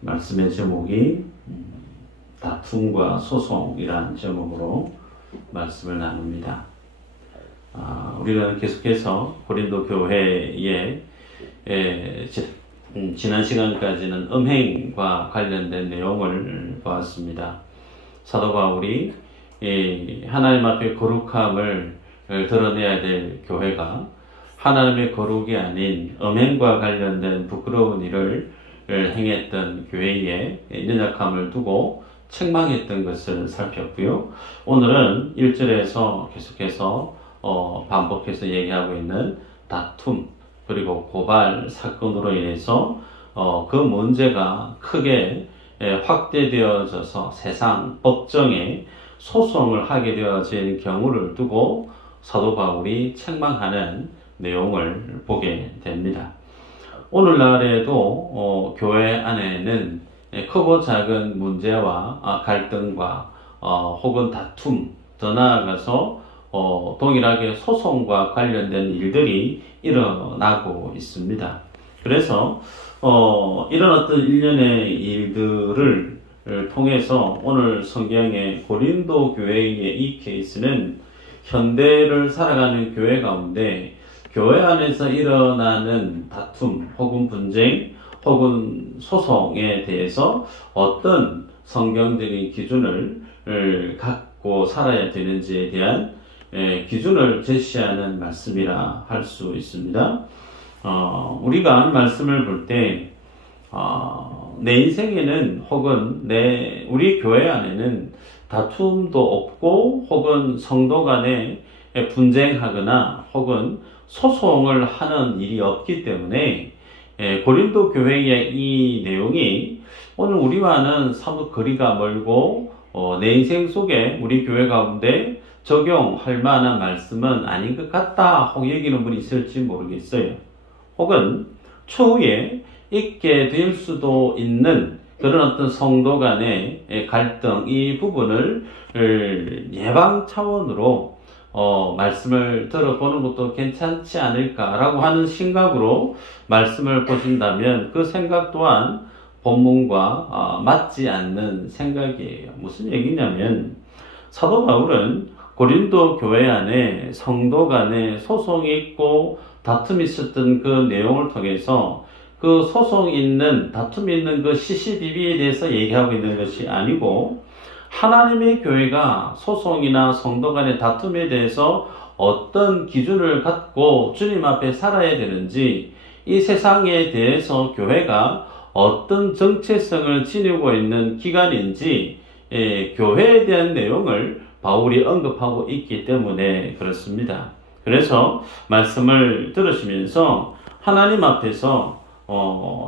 말씀의 제목이 다툼과 소송이라는 제목으로 말씀을 나눕니다. 우리는 계속해서 고린도 교회의 지난 시간까지는 음행과 관련된 내용을 보았습니다. 사도 바울이 하나님 앞에 거룩함을 드러내야 될 교회가 하나님의 거룩이 아닌 음행과 관련된 부끄러운 일을 행했던 교회의 연약함을 두고 책망했던 것을 살폈고요. 오늘은 1절에서 계속해서 반복해서 얘기하고 있는 다툼 그리고 고발 사건으로 인해서 그 문제가 크게 확대되어져서 세상 법정에 소송을 하게 되어진 경우를 두고 사도 바울이 책망하는 내용을 보게 됩니다. 오늘날에도 교회 안에는 크고 작은 문제와 갈등과 혹은 다툼, 더 나아가서 동일하게 소송과 관련된 일들이 일어나고 있습니다. 그래서 이런 어떤 일련의 일들을 통해서 오늘 성경의 고린도 교회의 이 케이스는 현대를 살아가는 교회 가운데 교회 안에서 일어나는 다툼 혹은 분쟁 혹은 소송에 대해서 어떤 성경적인 기준을 갖고 살아야 되는지에 대한 기준을 제시하는 말씀이라 할 수 있습니다. 우리가 말씀을 볼 때 내 인생에는 혹은 우리 교회 안에는 다툼도 없고 혹은 성도 간에 분쟁하거나 혹은 소송을 하는 일이 없기 때문에 고린도 교회의 이 내용이 오늘 우리와는 사뭇 거리가 멀고 내 인생 속에 우리 교회 가운데 적용할 만한 말씀은 아닌 것 같다 혹 여기는 분이 있을지 모르겠어요. 혹은 추후에 있게 될 수도 있는 그런 어떤 성도 간의 갈등 이 부분을 예방 차원으로 말씀을 들어보는 것도 괜찮지 않을까라고 하는 생각으로 말씀을 보신다면 그 생각 또한 본문과 맞지 않는 생각이에요. 무슨 얘기냐면 사도 바울은 고린도 교회 안에 성도 간에 소송이 있고 다툼이 있었던 그 내용을 통해서 그 소송이 있는 다툼이 있는 그 시시비비에 대해서 얘기하고 있는 것이 아니고 하나님의 교회가 소송이나 성도 간의 다툼에 대해서 어떤 기준을 갖고 주님 앞에 살아야 되는지 이 세상에 대해서 교회가 어떤 정체성을 지니고 있는 기관인지 교회에 대한 내용을 바울이 언급하고 있기 때문에 그렇습니다. 그래서 말씀을 들으시면서 하나님 앞에서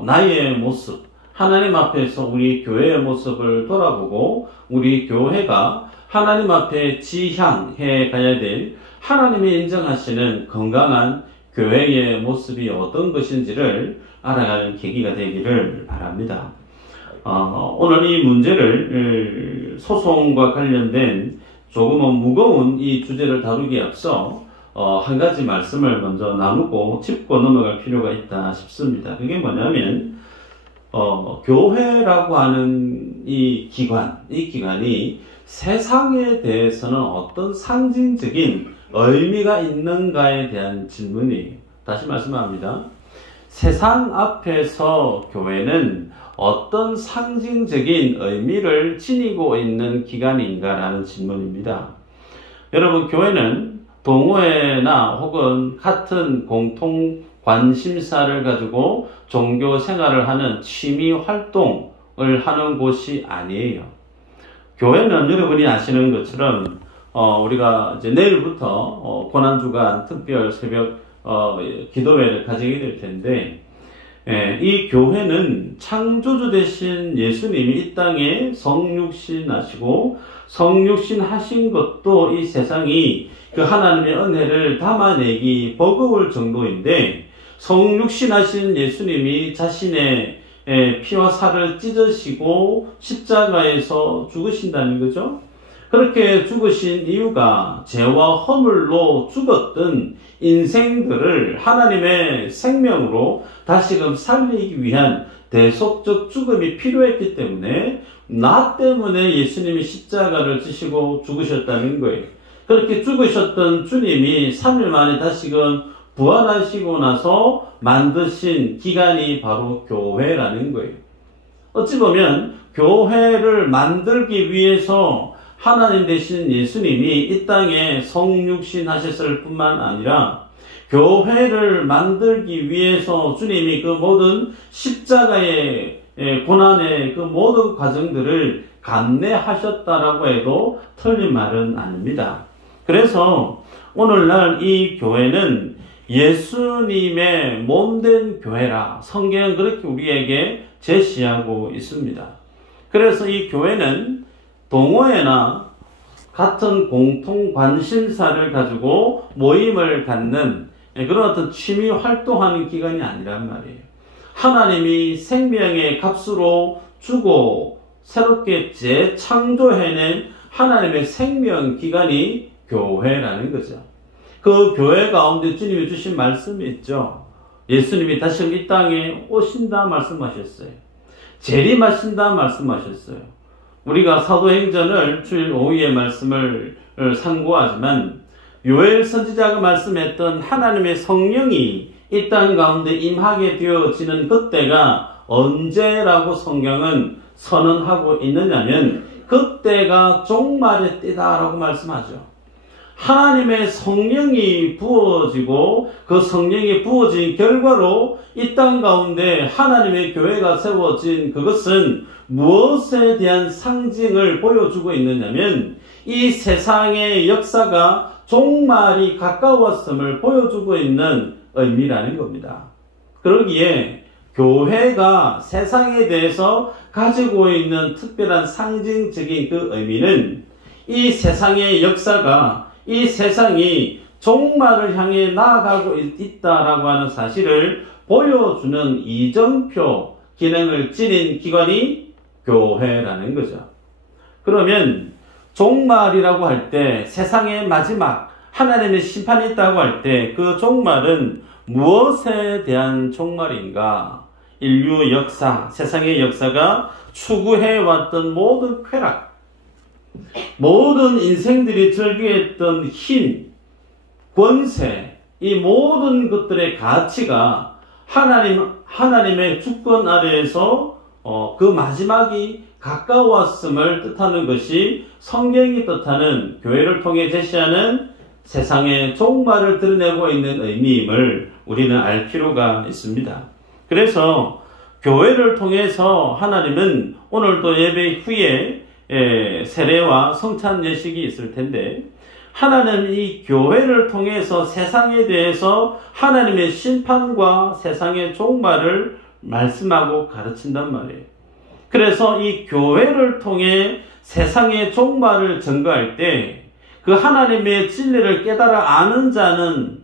나의 모습, 하나님 앞에서 우리 교회의 모습을 돌아보고 우리 교회가 하나님 앞에 지향해 가야 될 하나님이 인정하시는 건강한 교회의 모습이 어떤 것인지를 알아가는 계기가 되기를 바랍니다. 오늘 이 문제를 소송과 관련된 조금은 무거운 이 주제를 다루기에 앞서 한 가지 말씀을 먼저 나누고 짚고 넘어갈 필요가 있다 싶습니다. 그게 뭐냐면 교회라고 하는 이 기관이 세상에 대해서는 어떤 상징적인 의미가 있는가에 대한 질문이에요. 다시 말씀합니다. 세상 앞에서 교회는 어떤 상징적인 의미를 지니고 있는 기관인가라는 질문입니다. 여러분, 교회는 동호회나 혹은 같은 공통 관심사를 가지고 종교 생활을 하는 취미 활동을 하는 곳이 아니에요. 교회는 여러분이 아시는 것처럼 우리가 이제 내일부터 고난주간 특별 새벽 기도회를 가지게 될 텐데 이 교회는 창조주 되신 예수님이 이 땅에 성육신 하시고 성육신 하신 것도 이 세상이 그 하나님의 은혜를 담아내기 버거울 정도인데 성육신 하신 예수님이 자신의 피와 살을 찢으시고 십자가에서 죽으신다는 거죠. 그렇게 죽으신 이유가 죄와 허물로 죽었던 인생들을 하나님의 생명으로 다시금 살리기 위한 대속적 죽음이 필요했기 때문에 나 때문에 예수님이 십자가를 지시고 죽으셨다는 거예요. 그렇게 죽으셨던 주님이 3일 만에 다시금 부활하시고 나서 만드신 기관이 바로 교회라는 거예요. 어찌 보면 교회를 만들기 위해서 하나님 되신 예수님이 이 땅에 성육신 하셨을 뿐만 아니라 교회를 만들기 위해서 주님이 그 모든 십자가의 고난의 그 모든 과정들을 감내하셨다라고 해도 틀린 말은 아닙니다. 그래서 오늘날 이 교회는 예수님의 몸된 교회라 성경은 그렇게 우리에게 제시하고 있습니다. 그래서 이 교회는 동호회나 같은 공통 관심사를 가지고 모임을 갖는 그런 어떤 취미 활동하는 기관이 아니란 말이에요. 하나님이 생명의 값으로 주고 새롭게 재창조해낸 하나님의 생명 기관이 교회라는 거죠. 그 교회 가운데 주님이 주신 말씀이 있죠. 예수님이 다시 이 땅에 오신다 말씀하셨어요. 재림하신다 말씀하셨어요. 우리가 사도행전을 주일 오후의 말씀을 상고하지만 요엘 선지자가 말씀했던 하나님의 성령이 이 땅 가운데 임하게 되어지는 그때가 언제라고 성경은 선언하고 있느냐면 그때가 종말의 때다라고 말씀하죠. 하나님의 성령이 부어지고 그 성령이 부어진 결과로 이 땅 가운데 하나님의 교회가 세워진 그것은 무엇에 대한 상징을 보여주고 있느냐면 이 세상의 역사가 종말이 가까웠음을 보여주고 있는 의미라는 겁니다. 그러기에 교회가 세상에 대해서 가지고 있는 특별한 상징적인 그 의미는 이 세상의 역사가 이 세상이 종말을 향해 나아가고 있다라고 하는 사실을 보여주는 이정표 기능을 지닌 기관이 교회라는 거죠. 그러면 종말이라고 할 때 세상의 마지막 하나님의 심판이 있다고 할 때 그 종말은 무엇에 대한 종말인가? 인류 역사, 세상의 역사가 추구해왔던 모든 쾌락, 모든 인생들이 즐겨했던 힘, 권세, 이 모든 것들의 가치가 하나님의 주권 아래에서 그 마지막이 가까웠음을 뜻하는 것이 성경이 뜻하는 교회를 통해 제시하는 세상의 종말을 드러내고 있는 의미임을 우리는 알 필요가 있습니다. 그래서 교회를 통해서 하나님은 오늘도 예배 후에 세례와 성찬 예식이 있을 텐데 하나님은 이 교회를 통해서 세상에 대해서 하나님의 심판과 세상의 종말을 말씀하고 가르친단 말이에요. 그래서 이 교회를 통해 세상의 종말을 증거할 때 그 하나님의 진리를 깨달아 아는 자는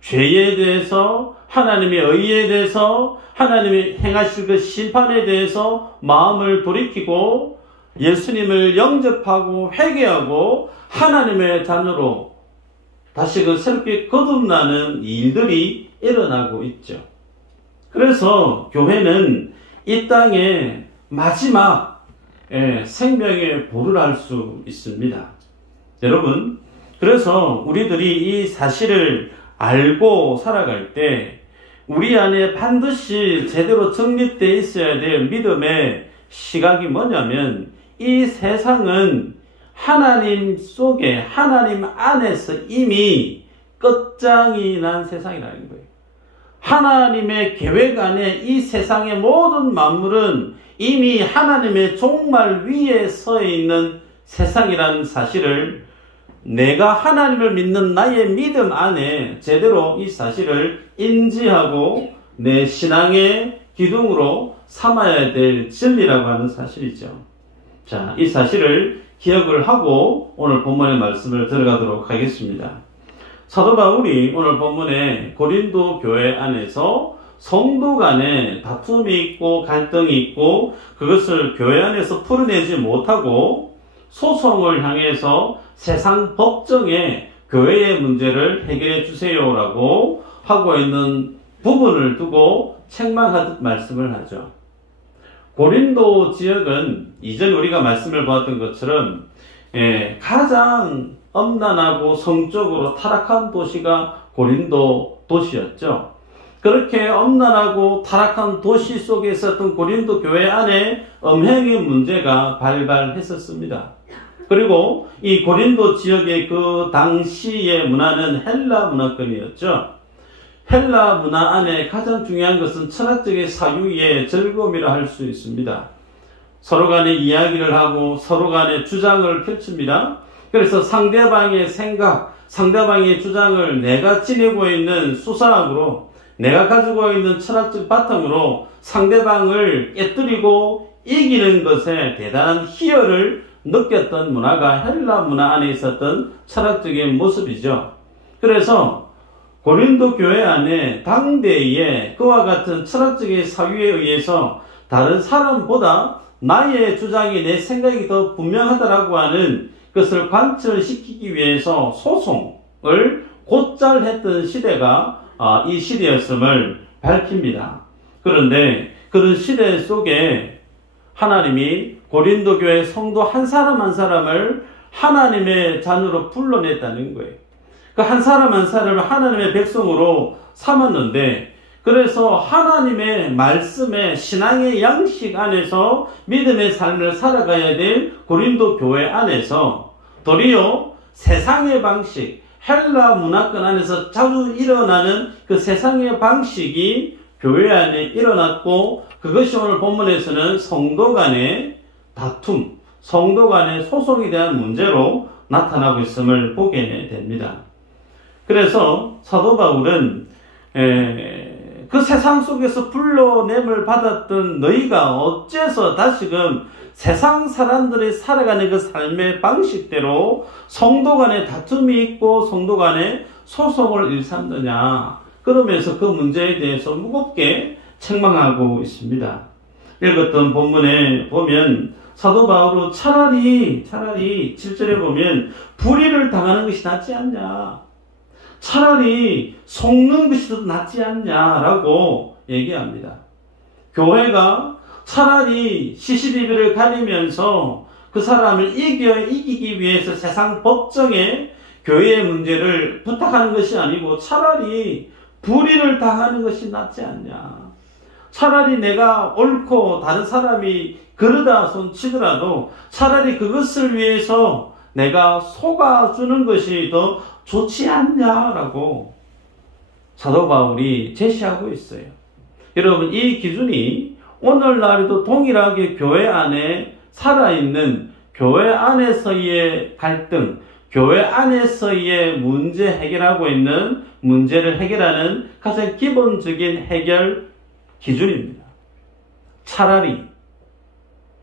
죄에 대해서 하나님의 의에 대해서 하나님이 행하실 그 심판에 대해서 마음을 돌이키고 예수님을 영접하고 회개하고 하나님의 자녀로 다시금 새롭게 거듭나는 일들이 일어나고 있죠. 그래서 교회는 이 땅의 마지막 생명의 보를 할 수 있습니다. 여러분, 그래서 우리들이 이 사실을 알고 살아갈 때 우리 안에 반드시 제대로 정립되어 있어야 될 믿음의 시각이 뭐냐면 이 세상은 하나님 속에 하나님 안에서 이미 끝장이 난 세상이라는 거예요. 하나님의 계획 안에 이 세상의 모든 만물은 이미 하나님의 종말 위에 서 있는 세상이라는 사실을 내가 하나님을 믿는 나의 믿음 안에 제대로 이 사실을 인지하고 내 신앙의 기둥으로 삼아야 될 진리라고 하는 사실이죠. 자, 이 사실을 기억을 하고 오늘 본문의 말씀을 들어가도록 하겠습니다. 사도 바울이 오늘 본문에 고린도 교회 안에서 성도 간에 다툼이 있고 갈등이 있고 그것을 교회 안에서 풀어내지 못하고 소송을 향해서 세상 법정에 교회의 문제를 해결해 주세요라고 하고 있는 부분을 두고 책망하듯 말씀을 하죠. 고린도 지역은 이전 우리가 말씀을 보았던 것처럼 가장 엄난하고 성적으로 타락한 도시가 고린도 도시였죠. 그렇게 엄난하고 타락한 도시 속에 있었던 고린도 교회 안에 음행의 문제가 발발했었습니다. 그리고 이 고린도 지역의 그 당시의 문화는 헬라 문화권이었죠. 헬라 문화 안에 가장 중요한 것은 철학적인 사유의 즐거움이라 할 수 있습니다. 서로 간에 이야기를 하고 서로 간에 주장을 펼칩니다. 그래서 상대방의 생각, 상대방의 주장을 내가 지니고 있는 수사학으로, 내가 가지고 있는 철학적 바탕으로 상대방을 깨뜨리고 이기는 것에 대단한 희열을 느꼈던 문화가 헬라 문화 안에 있었던 철학적인 모습이죠. 그래서 고린도 교회 안에 당대에 그와 같은 철학적인 사유에 의해서 다른 사람보다 나의 주장이, 내 생각이 더 분명하다라고 하는 것을 관철시키기 위해서 소송을 곧잘 했던 시대가 이 시대였음을 밝힙니다. 그런데 그런 시대 속에 하나님이 고린도 교회 성도 한 사람 한 사람을 하나님의 자녀로 불러냈다는 거예요. 그 한 사람 한 사람을 하나님의 백성으로 삼았는데, 그래서 하나님의 말씀의 신앙의 양식 안에서 믿음의 삶을 살아가야 될 고린도 교회 안에서 도리어 세상의 방식, 헬라 문화권 안에서 자주 일어나는 그 세상의 방식이 교회 안에 일어났고, 그것이 오늘 본문에서는 성도 간의 다툼, 성도 간의 소송에 대한 문제로 나타나고 있음을 보게 됩니다. 그래서 사도 바울은 그 세상 속에서 불러냄을 받았던 너희가 어째서 다시금 세상 사람들이 살아가는 그 삶의 방식대로 성도 간에 다툼이 있고 성도 간에 소송을 일삼느냐, 그러면서 그 문제에 대해서 무겁게 책망하고 있습니다. 읽었던 본문에 보면 사도 바울은 차라리 7절에 보면 불의를 당하는 것이 낫지 않냐, 차라리 속는 것이 더 낫지 않냐라고 얘기합니다. 교회가 차라리 시시비비를 가리면서 그 사람을 이기기 위해서 세상 법정에 교회의 문제를 부탁하는 것이 아니고 차라리 불의를 당하는 것이 낫지 않냐. 차라리 내가 옳고 다른 사람이 그러다 손치더라도 차라리 그것을 위해서 내가 속아주는 것이 더 좋지 않냐라고 사도 바울이 제시하고 있어요. 여러분, 이 기준이 오늘날에도 동일하게 교회 안에 살아있는 교회 안에서의 갈등, 교회 안에서의 문제 해결하고 있는 문제를 해결하는 가장 기본적인 해결 기준입니다. 차라리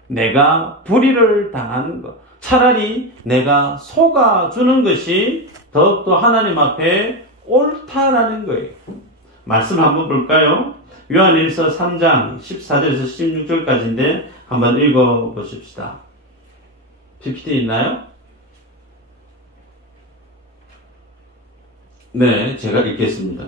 내가 불의를 당하는 것, 차라리 내가 속아주는 것이 더욱더 하나님 앞에 옳다라는 거예요. 말씀 한번 볼까요? 요한일서 3장 14절에서 16절까지인데 한번 읽어보십시다. PPT 있나요? 네, 제가 읽겠습니다.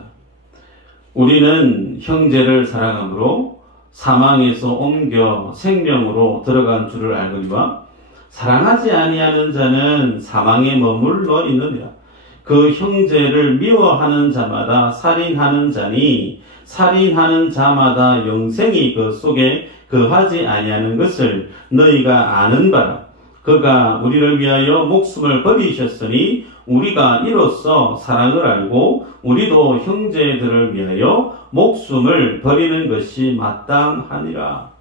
우리는 형제를 사랑함으로 사망에서 옮겨 생명으로 들어간 줄을 알거니와 사랑하지 아니하는 자는 사망에 머물러 있느니라. 그 형제를 미워하는 자마다 살인하는 자니 살인하는 자마다 영생이 그 속에 거하지 아니하는 것을 너희가 아는 바라. 그가 우리를 위하여 목숨을 버리셨으니 우리가 이로써 사랑을 알고 우리도 형제들을 위하여 목숨을 버리는 것이 마땅하니라.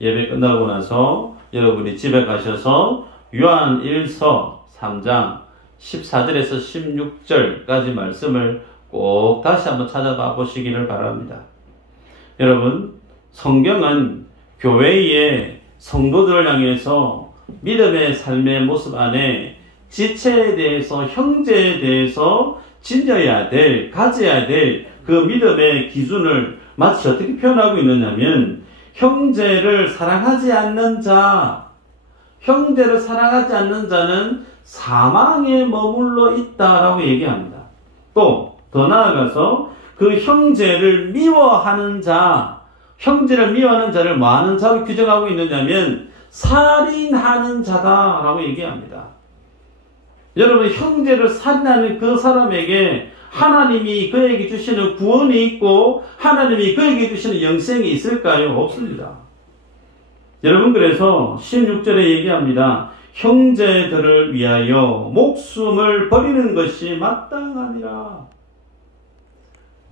예배 끝나고 나서 여러분이 집에 가셔서 요한일서 3장 14절에서 16절까지 말씀을 꼭 다시 한번 찾아봐 보시기를 바랍니다. 여러분, 성경은 교회의 성도들을 향해서 믿음의 삶의 모습 안에 지체에 대해서, 형제에 대해서 지녀야 될, 가져야 될 그 믿음의 기준을 마치 어떻게 표현하고 있느냐면, 형제를 사랑하지 않는 자, 형제를 사랑하지 않는 자는 사망에 머물러 있다라고 얘기합니다. 또 더 나아가서 그 형제를 미워하는 자, 형제를 미워하는 자를 뭐 하는 자로 규정하고 있느냐면 살인하는 자다라고 얘기합니다. 여러분, 형제를 살인하는 그 사람에게 하나님이 그에게 주시는 구원이 있고 하나님이 그에게 주시는 영생이 있을까요? 없습니다. 여러분, 그래서 16절에 얘기합니다. 형제들을 위하여 목숨을 버리는 것이 마땅하니라.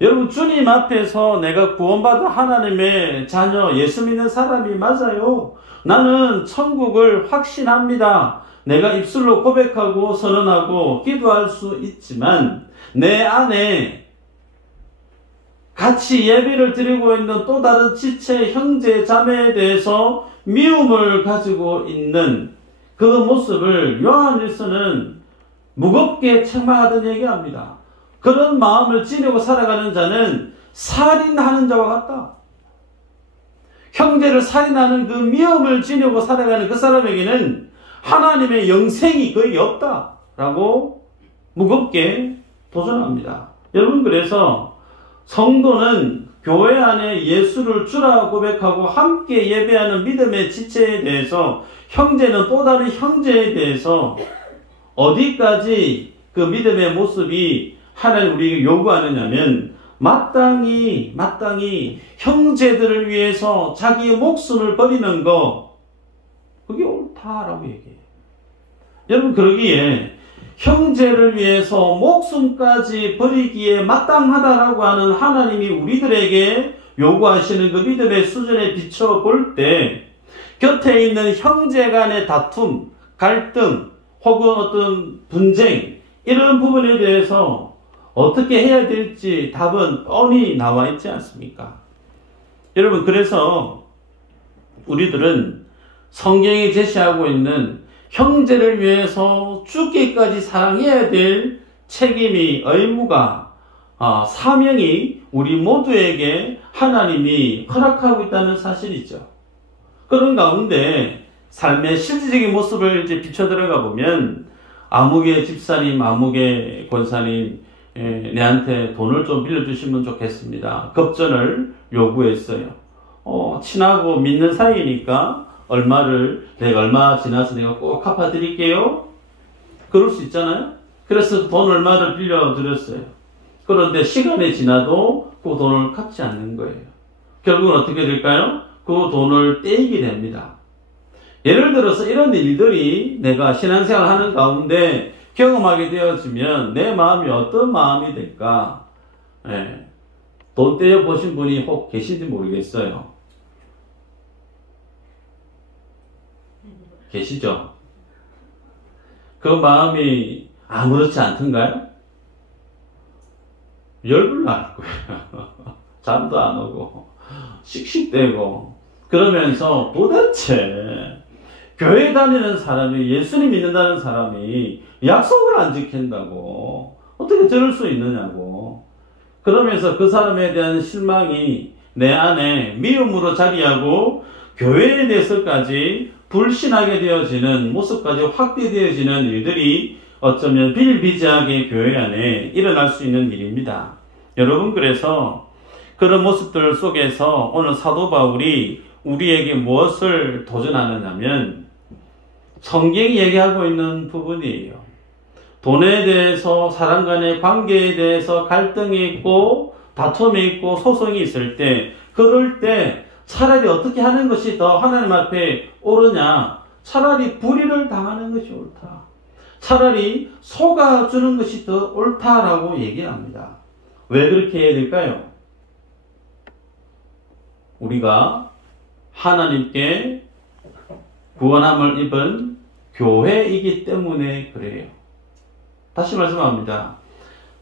여러분, 주님 앞에서 내가 구원받은 하나님의 자녀, 예수 믿는 사람이 맞아요. 나는 천국을 확신합니다. 내가 입술로 고백하고 선언하고 기도할 수 있지만 내 안에 같이 예배를 드리고 있는 또 다른 지체 형제 자매에 대해서 미움을 가지고 있는 그 모습을 요한일서는 무겁게 책망하던 얘기합니다. 그런 마음을 지니고 살아가는 자는 살인하는 자와 같다. 형제를 살인하는 그 미움을 지니고 살아가는 그 사람에게는 하나님의 영생이 거의 없다라고 무겁게 도전합니다. 여러분, 그래서 성도는 교회 안에 예수를 주라 고백하고 함께 예배하는 믿음의 지체에 대해서, 형제는 또 다른 형제에 대해서 어디까지 그 믿음의 모습이 하나님 우리에게 요구하느냐면 마땅히 형제들을 위해서 자기의 목숨을 버리는 거, 그게 옳다라고 얘기해요. 여러분, 그러기에 형제를 위해서 목숨까지 버리기에 마땅하다라고 하는 하나님이 우리들에게 요구하시는 그 믿음의 수준에 비춰볼 때 곁에 있는 형제 간의 다툼, 갈등, 혹은 어떤 분쟁, 이런 부분에 대해서 어떻게 해야 될지 답은 뻔히 나와 있지 않습니까? 여러분, 그래서 우리들은 성경이 제시하고 있는 형제를 위해서 죽기까지 사랑해야 될 책임이, 의무가, 사명이 우리 모두에게 하나님이 허락하고 있다는 사실이죠. 그런 가운데 삶의 실질적인 모습을 이제 비춰 들어가 보면, 아무개 집사님, 아무개 권사님, 내한테 돈을 좀 빌려주시면 좋겠습니다. 급전을 요구했어요. 친하고 믿는 사이니까 내가 얼마 지나서 내가 꼭 갚아드릴게요. 그럴 수 있잖아요. 그래서 돈 얼마를 빌려드렸어요. 그런데 시간이 지나도 그 돈을 갚지 않는 거예요. 결국은 어떻게 될까요? 그 돈을 떼이게 됩니다. 예를 들어서 이런 일들이 내가 신앙생활 하는 가운데 경험하게 되어지면 내 마음이 어떤 마음이 될까? 돈 떼어 보신 분이 혹 계신지 모르겠어요. 계시죠? 그 마음이 아무렇지 않던가요? 열불 날 거예요. 잠도 안 오고 씩씩대고 그러면서 도대체 교회 다니는 사람이, 예수님 믿는다는 사람이 약속을 안 지킨다고 어떻게 저럴 수 있느냐고, 그러면서 그 사람에 대한 실망이 내 안에 미움으로 자리하고 교회에 대해서까지 불신하게 되어지는 모습까지 확대되어지는 일들이 어쩌면 비일비재하게 교회 안에 일어날 수 있는 일입니다. 여러분, 그래서 그런 모습들 속에서 오늘 사도 바울이 우리에게 무엇을 도전하느냐면 성경이 얘기하고 있는 부분이에요. 돈에 대해서, 사람 간의 관계에 대해서 갈등이 있고 다툼이 있고 소송이 있을 때, 그럴 때 차라리 어떻게 하는 것이 더 하나님 앞에 옳으냐? 차라리 불의를 당하는 것이 옳다. 차라리 속아주는 것이 더 옳다라고 얘기합니다. 왜 그렇게 해야 될까요? 우리가 하나님께 구원함을 입은 교회이기 때문에 그래요. 다시 말씀합니다.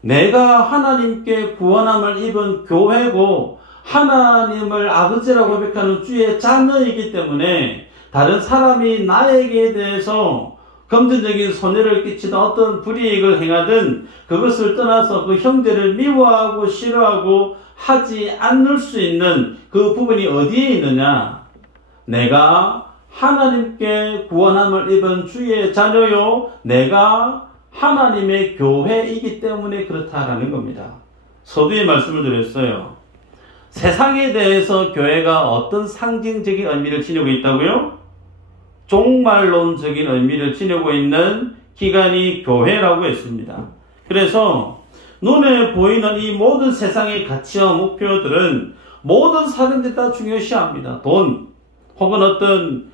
내가 하나님께 구원함을 입은 교회고 하나님을 아버지라고 고백하는 주의 자녀이기 때문에 다른 사람이 나에게 대해서 금전적인 손해를 끼치든 어떤 불이익을 행하든 그것을 떠나서 그 형제를 미워하고 싫어하고 하지 않을 수 있는 그 부분이 어디에 있느냐? 내가 하나님께 구원함을 입은 주의 자녀요, 내가 하나님의 교회이기 때문에 그렇다라는 겁니다. 서두에 말씀을 드렸어요. 세상에 대해서 교회가 어떤 상징적인 의미를 지니고 있다고요? 종말론적인 의미를 지니고 있는 기관이 교회라고 했습니다. 그래서 눈에 보이는 이 모든 세상의 가치와 목표들은 모든 사람들이 다 중요시합니다. 돈 혹은 어떤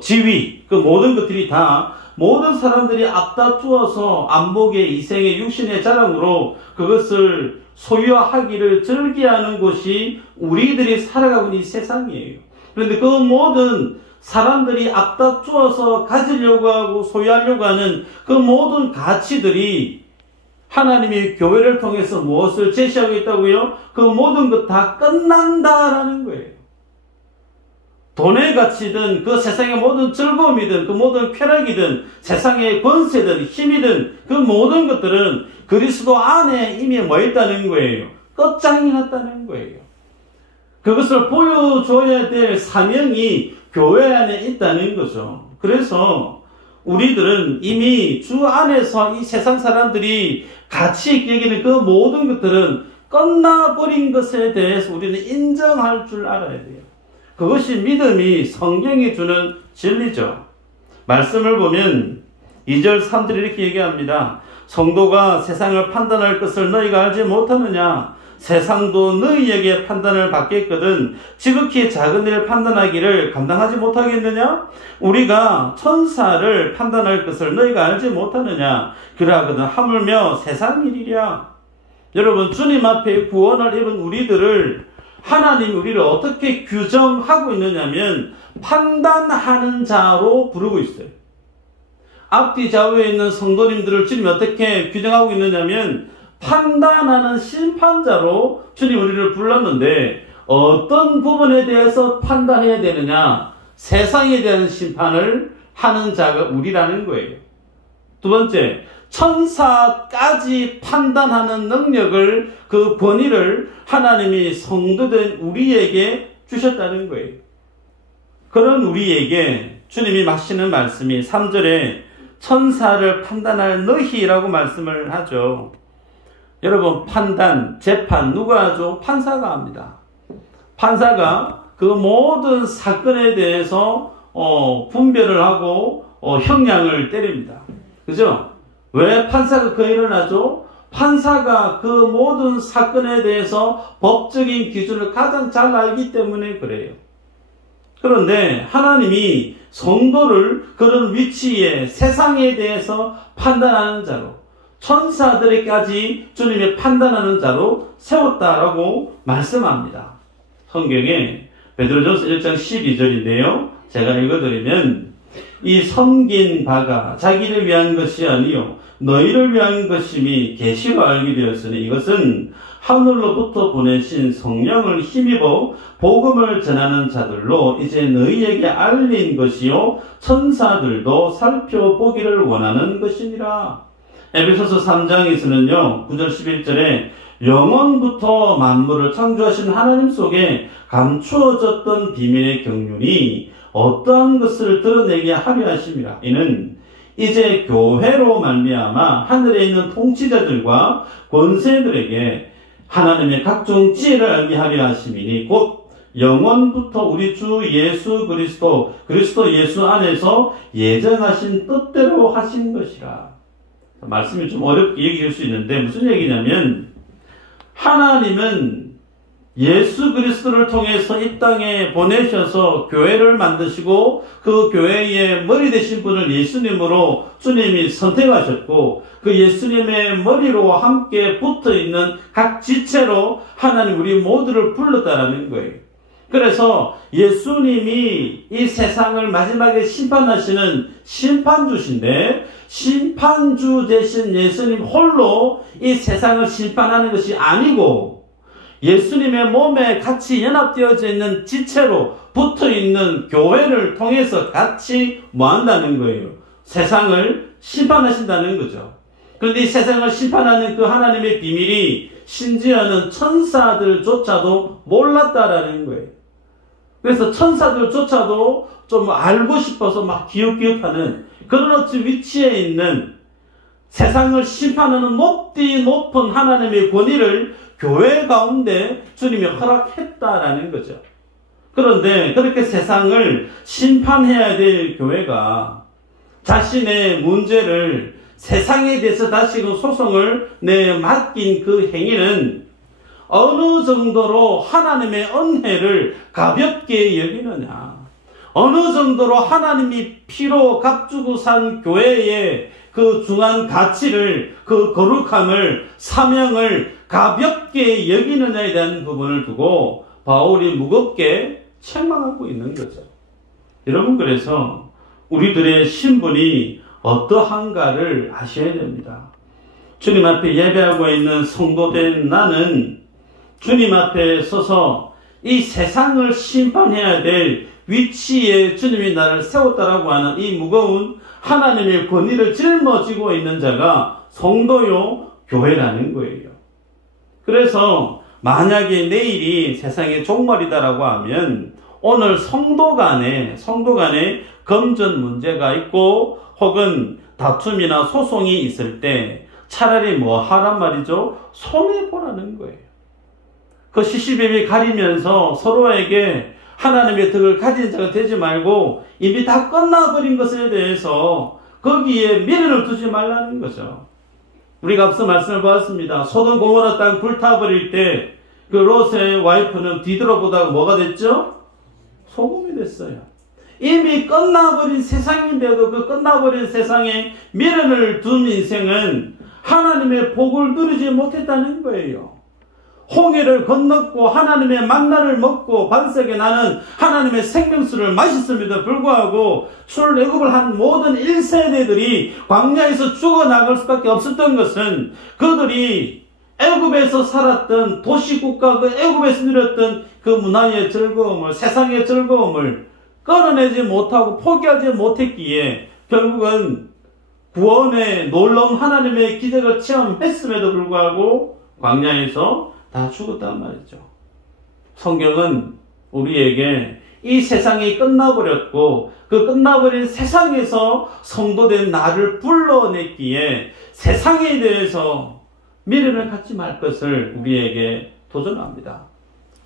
지위, 그 모든 것들이 다 모든 사람들이 앞다투어서 안목의 이생의 육신의 자랑으로 그것을 소유하기를 즐겨하는 곳이 우리들이 살아가고 있는 이 세상이에요. 그런데 그 모든 사람들이 앞다투어서 가지려고 하고 소유하려고 하는 그 모든 가치들이 하나님이 교회를 통해서 무엇을 제시하고 있다고요? 그 모든 것 다 끝난다라는 거예요. 돈의 가치든 그 세상의 모든 즐거움이든 그 모든 쾌락이든 세상의 권세든 힘이든 그 모든 것들은 그리스도 안에 이미 뭐 있다는 거예요? 끝장이 났다는 거예요. 그것을 보여줘야 될 사명이 교회 안에 있다는 거죠. 그래서 우리들은 이미 주 안에서 이 세상 사람들이 가치 있게 여기는 그 모든 것들은 끝나버린 것에 대해서 우리는 인정할 줄 알아야 돼요. 그것이 믿음이 성경이 주는 진리죠. 말씀을 보면 2절 3절 이렇게 얘기합니다. 성도가 세상을 판단할 것을 너희가 알지 못하느냐? 세상도 너희에게 판단을 받겠거든 지극히 작은 일을 판단하기를 감당하지 못하겠느냐? 우리가 천사를 판단할 것을 너희가 알지 못하느냐? 그러하거든 하물며 세상 일이랴. 여러분, 주님 앞에 구원을 입은 우리들을 하나님이 우리를 어떻게 규정하고 있느냐면 판단하는 자로 부르고 있어요. 앞뒤 좌우에 있는 성도님들을 주님이 어떻게 규정하고 있느냐면 판단하는 심판자로 주님 우리를 불렀는데 어떤 부분에 대해서 판단해야 되느냐? 세상에 대한 심판을 하는 자가 우리라는 거예요. 두 번째, 천사까지 판단하는 능력을, 그 권위를 하나님이 성도된 우리에게 주셨다는 거예요. 그런 우리에게 주님이 하시는 말씀이 3절에 천사를 판단할 너희라고 말씀을 하죠. 여러분, 판단, 재판 누가 하죠? 판사가 합니다. 판사가 그 모든 사건에 대해서 분별을 하고 형량을 때립니다. 그죠? 왜 판사가 그 일을 하죠? 판사가 그 모든 사건에 대해서 법적인 기준을 가장 잘 알기 때문에 그래요. 그런데 하나님이 성도를 그런 위치에 세상에 대해서 판단하는 자로, 천사들에까지 주님이 판단하는 자로 세웠다라고 말씀합니다. 성경에 베드로전서 1장 12절인데요. 제가 읽어드리면 이 섬긴 바가 자기를 위한 것이 아니요 너희를 위한 것임이 계시로 알게 되었으니 이것은 하늘로부터 보내신 성령을 힘입어 복음을 전하는 자들로 이제 너희에게 알린 것이요 천사들도 살펴보기를 원하는 것이니라. 에베소서 3장에서는요 9절 11절에 영원부터 만물을 창조하신 하나님 속에 감추어졌던 비밀의 경륜이 어떠한 것을 드러내게 하려 하심이라. 이는 이제 교회로 말미암아 하늘에 있는 통치자들과 권세들에게 하나님의 각종 지혜를 알게 하려 하심이니 곧 영원부터 우리 주 예수 그리스도 예수 안에서 예정하신 뜻대로 하신 것이라. 말씀이 좀 어렵게 얘기할 수 있는데 무슨 얘기냐면 하나님은 예수 그리스도를 통해서 이 땅에 보내셔서 교회를 만드시고 그 교회의 머리 되신 분을 예수님으로 주님이 선택하셨고 그 예수님의 머리로 함께 붙어있는 각 지체로 하나님 우리 모두를 불렀다라는 거예요. 그래서 예수님이 이 세상을 마지막에 심판하시는 심판주신데 심판주 되신 예수님 홀로 이 세상을 심판하는 것이 아니고 예수님의 몸에 같이 연합되어져 있는 지체로 붙어있는 교회를 통해서 같이 뭐한다는 거예요? 세상을 심판하신다는 거죠. 그런데 이 세상을 심판하는 그 하나님의 비밀이 심지어는 천사들조차도 몰랐다라는 거예요. 그래서 천사들조차도 좀 알고 싶어서 막 기웃기웃하는 그런 어떤 위치에 있는 세상을 심판하는 높디 높은 하나님의 권위를 교회 가운데 주님이 허락했다라는 거죠. 그런데 그렇게 세상을 심판해야 될 교회가 자신의 문제를 세상에 대해서 다시금 소송을 맡긴 그 행위는 어느 정도로 하나님의 은혜를 가볍게 여기느냐, 어느 정도로 하나님이 피로 값주고 산 교회의 그 중한 가치를, 그 거룩함을, 사명을 가볍게 여기느냐에 대한 부분을 두고 바울이 무겁게 책망하고 있는 거죠. 여러분, 그래서 우리들의 신분이 어떠한가를 아셔야 됩니다. 주님 앞에 예배하고 있는 성도된 나는 주님 앞에 서서 이 세상을 심판해야 될 위치에 주님이 나를 세웠다라고 하는 이 무거운 하나님의 권위를 짊어지고 있는 자가 성도요, 교회라는 거예요. 그래서 만약에 내일이 세상의 종말이다라고 하면 오늘 성도 간에 금전 문제가 있고 혹은 다툼이나 소송이 있을 때 차라리 뭐 하란 말이죠? 손해보라는 거예요. 그 시시비비 가리면서 서로에게 하나님의 덕을 가진 자가 되지 말고 이미 다 끝나버린 것에 대해서 거기에 미련을 두지 말라는 거죠. 우리가 앞서 말씀을 보았습니다. 소돔 고모라 땅 불타버릴 때 그 롯의 와이프는 뒤돌아보다가 뭐가 됐죠? 소금이 됐어요. 이미 끝나버린 세상인데도 그 끝나버린 세상에 미련을 둔 인생은 하나님의 복을 누리지 못했다는 거예요. 홍해를 건넜고 하나님의 만나를 먹고 반석에 나는 하나님의 생명수를 마셨음에도 불구하고 출애굽을 한 모든 1세대들이 광야에서 죽어나갈 수밖에 없었던 것은 그들이 애굽에서 살았던 도시국가, 그 애굽에서 누렸던 그 문화의 즐거움을, 세상의 즐거움을 끊어내지 못하고 포기하지 못했기에 결국은 구원의 놀라운 하나님의 기적을 체험했음에도 불구하고 광야에서 다 죽었단 말이죠. 성경은 우리에게 이 세상이 끝나버렸고 그 끝나버린 세상에서 성도된 나를 불러냈기에 세상에 대해서 미련을 갖지 말 것을 우리에게 도전합니다.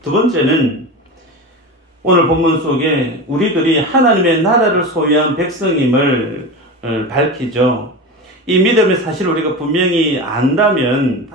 두 번째는 오늘 본문 속에 우리들이 하나님의 나라를 소유한 백성임을 밝히죠. 이 믿음의 사실을 우리가 분명히 안다면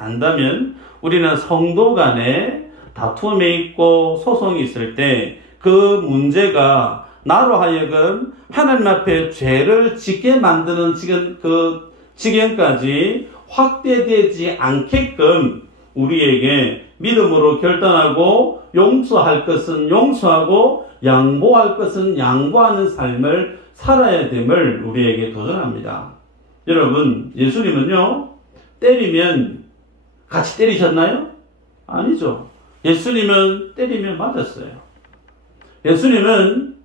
우리는 성도 간에 다툼이 있고 소송이 있을 때 그 문제가 나로 하여금 하나님 앞에 죄를 짓게 만드는 그 지경까지 확대되지 않게끔 우리에게 믿음으로 결단하고 용서할 것은 용서하고 양보할 것은 양보하는 삶을 살아야 됨을 우리에게 도전합니다. 여러분, 예수님은요, 때리면 같이 때리셨나요? 아니죠. 예수님은 때리면 맞았어요. 예수님은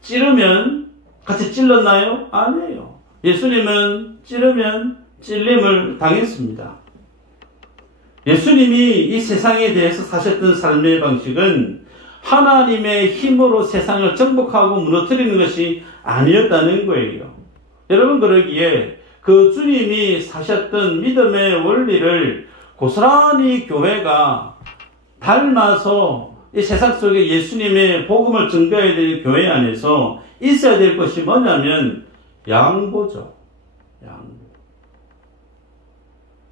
찌르면 같이 찔렀나요? 아니에요. 예수님은 찌르면 찔림을 당했습니다. 예수님이 이 세상에 대해서 사셨던 삶의 방식은 하나님의 힘으로 세상을 정복하고 무너뜨리는 것이 아니었다는 거예요. 여러분, 그러기에 그 주님이 사셨던 믿음의 원리를 고스란히 교회가 닮아서 이 세상 속에 예수님의 복음을 증거해야 될 교회 안에서 있어야 될 것이 뭐냐면 양보죠. 양보.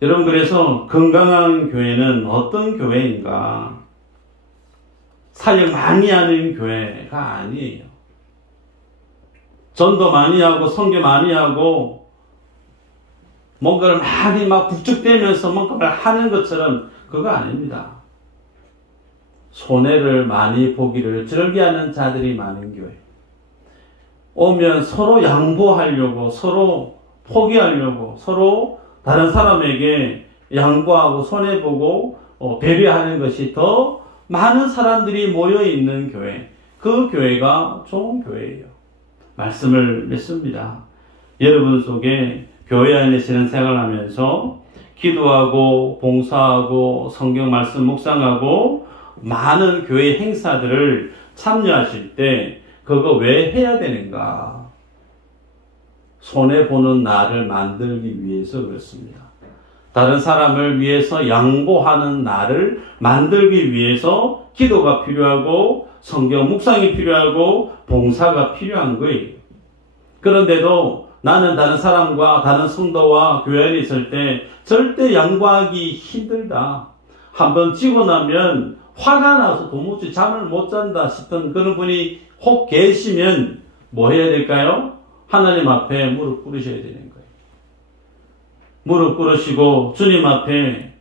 여러분, 그래서 건강한 교회는 어떤 교회인가? 사역 많이 하는 교회가 아니에요. 전도 많이 하고 선교 많이 하고 뭔가를 많이 막 북적대면서 뭔가를 하는 것처럼 그거 아닙니다. 손해를 많이 보기를 즐겨하는 자들이 많은 교회. 오면 서로 양보하려고, 서로 포기하려고, 서로 다른 사람에게 양보하고 손해보고 배려하는 것이 더 많은 사람들이 모여있는 교회. 그 교회가 좋은 교회예요. 말씀을 맺습니다. 여러분 속에 교회 안에 신앙생활하면서 기도하고 봉사하고 성경 말씀 묵상하고 많은 교회 행사들을 참여하실 때 그거 왜 해야 되는가? 손해보는 나를 만들기 위해서 그렇습니다. 다른 사람을 위해서 양보하는 나를 만들기 위해서 기도가 필요하고 성경 묵상이 필요하고 봉사가 필요한 거예요. 그런데도 나는 다른 사람과 다른 성도와 교회 안에 있을 때 절대 양보하기 힘들다. 한번 지고 나면 화가 나서 도무지 잠을 못 잔다 싶은 그런 분이 혹 계시면 뭐 해야 될까요? 하나님 앞에 무릎 꿇으셔야 되는 거예요. 무릎 꿇으시고 주님 앞에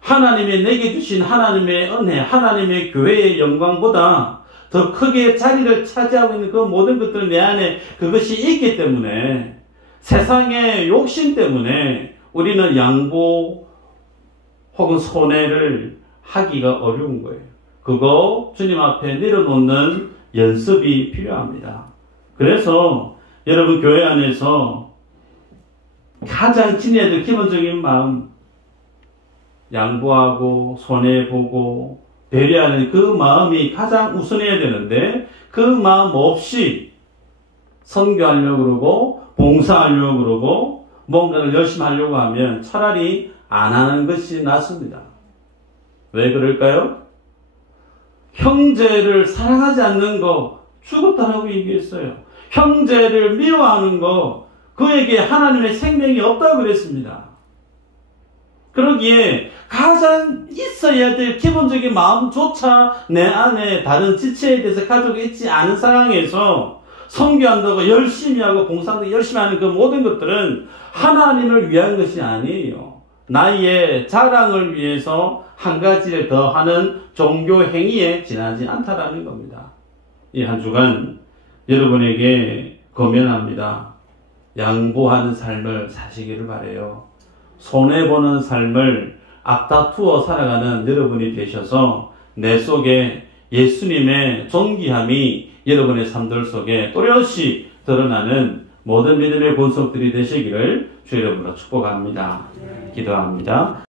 하나님이 내게 주신 하나님의 은혜, 하나님의 교회의 영광보다 더 크게 자리를 차지하고 있는 그 모든 것들은 내 안에 그것이 있기 때문에 세상의 욕심 때문에 우리는 양보 혹은 손해를 하기가 어려운 거예요. 그거 주님 앞에 내려놓는 연습이 필요합니다. 그래서 여러분 교회 안에서 가장 지녀야 될 기본적인 마음, 양보하고 손해보고 배려하는 그 마음이 가장 우선해야 되는데 그 마음 없이 선교하려고 그러고 봉사하려고 그러고 뭔가를 열심히 하려고 하면 차라리 안 하는 것이 낫습니다. 왜 그럴까요? 형제를 사랑하지 않는 거 죽었다라고 얘기했어요. 형제를 미워하는 거 그에게 하나님의 생명이 없다고 그랬습니다. 그러기에 가장 있어야 될 기본적인 마음조차 내 안에 다른 지체에 대해서 가지고 있지 않은 상황에서 선교한다고 열심히 하고 봉사한다고 열심히 하는 그 모든 것들은 하나님을 위한 것이 아니에요. 나의 자랑을 위해서 한 가지를 더 하는 종교 행위에 지나지 않다라는 겁니다. 이 한 주간 여러분에게 권면합니다. 양보하는 삶을 사시기를 바라요. 손해보는 삶을 앞다투어 살아가는 여러분이 되셔서 내 속에 예수님의 존귀함이 여러분의 삶들 속에 또렷이 드러나는 모든 믿음의 본속들이 되시기를 주 이름으로 축복합니다. 기도합니다.